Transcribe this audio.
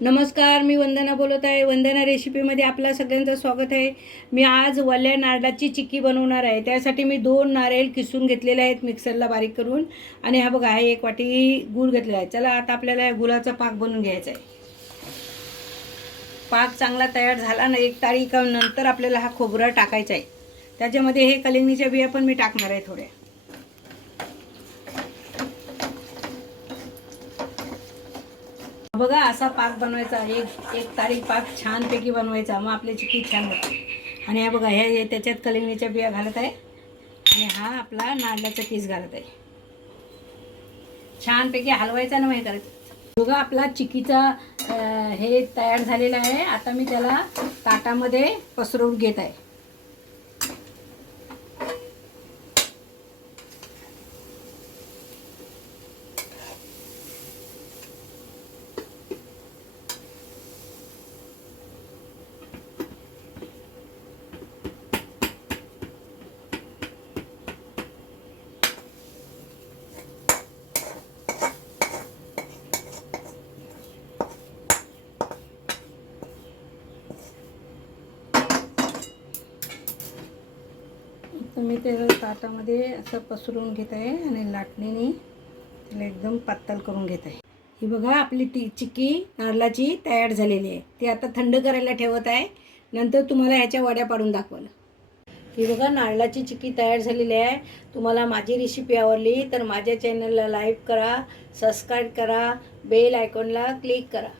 नमस्कार, मी वंदना बोलत आहे. वंदना रेसिपीमध्ये आपलं सगळ्यांचं स्वागत आहे. मी आज वल्या नारळाची चिक्की बनवणार आहे. त्यासाठी मी 2 नारळ किसून घेतलेले आहेत मिक्सरला बारीक करून. आणि हा बघा, एक वाटी गूळ घेतलेला आहे. चला आता आपल्याला गुळाचा पाक बनवून घ्यायचा आहे. पाक चांगला तयार झाला ना, एक तारी नंतर आपल्याला हा खोबरा टाकायचा आहे. त्याच्यामध्ये हे कलिंगडीच्या बिया पण मी टाकणार आहे थोड्या. बघा, असा पाक बनवायचा. एक तारीख पाक छानपैकी बनवायचा, मग आपली चिक्की छान होते. आणि हा बघा, हे त्याच्यात कलिंगडीच्या बिया घालत आहे आणि हा आपला नारळाचा किस घालत आहे. छानपैकी हलवायचा ना, हे करायचं. बघा, आपला चिक्कीचा हे तयार झालेला आहे. आता मी त्याला ताटामध्ये पसरवून घेत आहे. तर मी ते ताटामध्ये असं पसरवून घेत आहे आणि लाटणीने त्याला एकदम पातळ करून घेत आहे. ही बघा, आपली चिक्की नारळाची तयार झालेली आहे. ती आता थंड करायला ठेवत आहे. नंतर तुम्हाला ह्याच्या वड्या पाडून दाखवलं. ही बघा, नारळाची चिक्की तयार झालेली आहे. तुम्हाला माझी रेसिपी आवडली तर माझ्या चॅनलला लाईक करा, सबस्क्राईब करा, बेल आयकॉनला क्लिक करा.